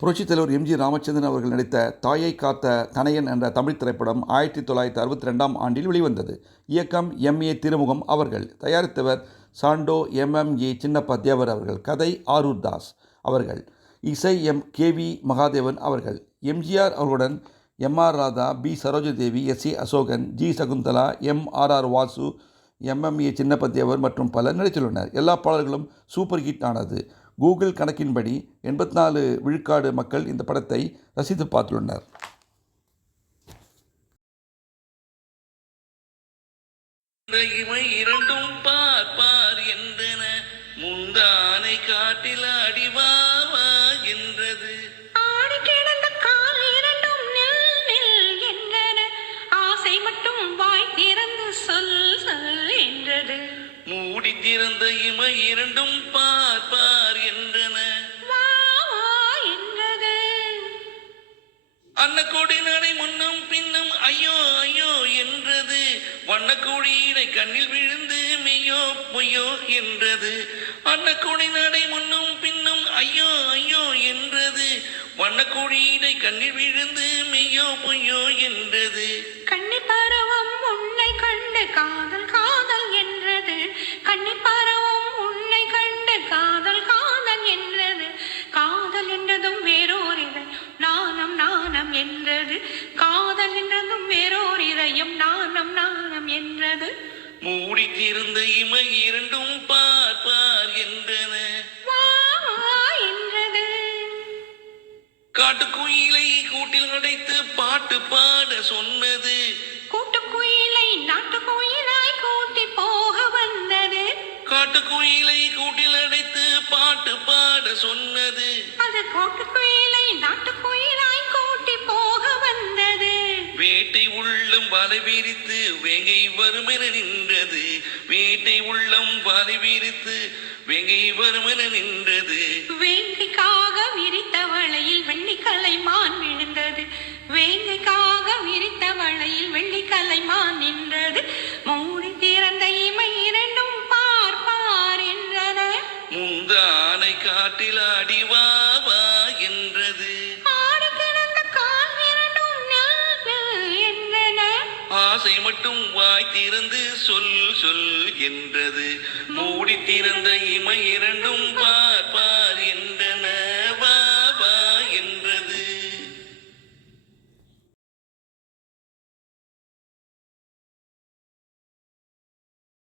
புரட்சித் தலைவர் எம்.ஜி. ராமச்சந்திரன் அவர்கள் நடித்த தாயை காத்த தனையன் என்ற தமிழ் திரைப்படம் 1962ஆம் ஆண்டில் வெளிவந்தது. இயக்கம் எம்.ஏ. திருமுகம் அவர்கள். தயாரித்தவர் சாண்டோ எம்.எம்.ஏ. சின்னப்பா தேவர் அவர்கள். கதை ஆரூர் தாஸ் அவர்கள். இசை கே.வி. மகாதேவன் அவர்கள். எம்.ஜி.ஆர். அவர்களுடன் MR. Radha, B. Sarojadevi, SA. Ashokan, G. Shakuntala, MR. Vasu, MMA. Chinnappa Devar மற்றும் பலர் நடித்துள்ளனர். எல்லா பாடல்களும் சூப்பர் ஹிட் ஆனது. கூகுள் கணக்கின்படி 84 விழுக்காடு மக்கள் இந்த படத்தை ரசித்து பார்த்துள்ளனர். இரண்டும் பார்ப்பார் என்றன முந்தானை காட்டில் அடிவாவா என்றது. ஆடி கிடந்த கால் இரண்டும் நில் நில் என்றன ஆசை மட்டும் வாய் திறந்து சொல் சொல் என்றது. மூடி திறந்த இமை இரண்டும் பார்ப்பார் என்றன வா வா என்றது. அன்னக்கோடி நடை முன்னும் பின்னும் ஐயோ ஐயோ என்றது. வண்ணக்கோடியிடை கண்ணில் விழுந்து மெய்யோ பொய்யோ என்றது. அன்னக்கோடி நடை முன்னும் பின்னும் ஐயோ ஐயோ என்றது. வண்ணக்கோடியிடை கண்ணில் விழுந்து மெய்யோ பொய்யோ என்றது. கண்ணி பருவம் உன்னை கண்டு காதல் காதல் என்றது. கண்ணி பருவம் உன்னை கண்டு காதல் காதல் என்றது. காதல் என்றதும் வேறோர் இதயம் நாணம் நாணம் என்றது. காதல் என்றதும் வேறோர் இதயம் நாணம் நாணம் என்றது. மூடி திறந்த இமை இரண்டும் பார்ப்பார் என்றன வா வா என்றது. காட்டுக்குயிலை கூட்டில் அடைத்து பாட்டு பாட சொன்னது. கூட்டுக்குயிலை நாட்டுக்குயிலாய் கூட்டி போக வந்தது. காட்டுக்குயிலை கூட்டில் அடைத்து பாட்டு பாட சொன்னது. அது கூட்டுக்குயிலை நாட்டுக்குயிலாய் கூட்டி போக வந்தது. வேட்டை உள்ளம் வலை விரித்து வேங்கை வருமென நின்றது. வேட்டை உள்ளம் வலை விரித்து வேங்கை வருமென நின்றது. வேங்கைக்காக விரித்த வளையில் வெள்ளிக்கலை மான் விழுந்தது. வேங்கைக்காக விரித்த வளையில் வெள்ளிக்கலை மான் நின்றது. மூடி திறந்த இமை இரண்டும் பார்ப்பார் என்றன முந்தானை காட்டில் அடிவாவா என்றது. ஆடி கிடந்த கால் இரண்டும் நில் நில் என்றன ஆசை மட்டும் வாய் திறந்து சொல் சொல் என்றது. மூடி திறந்த இமை இரண்டும்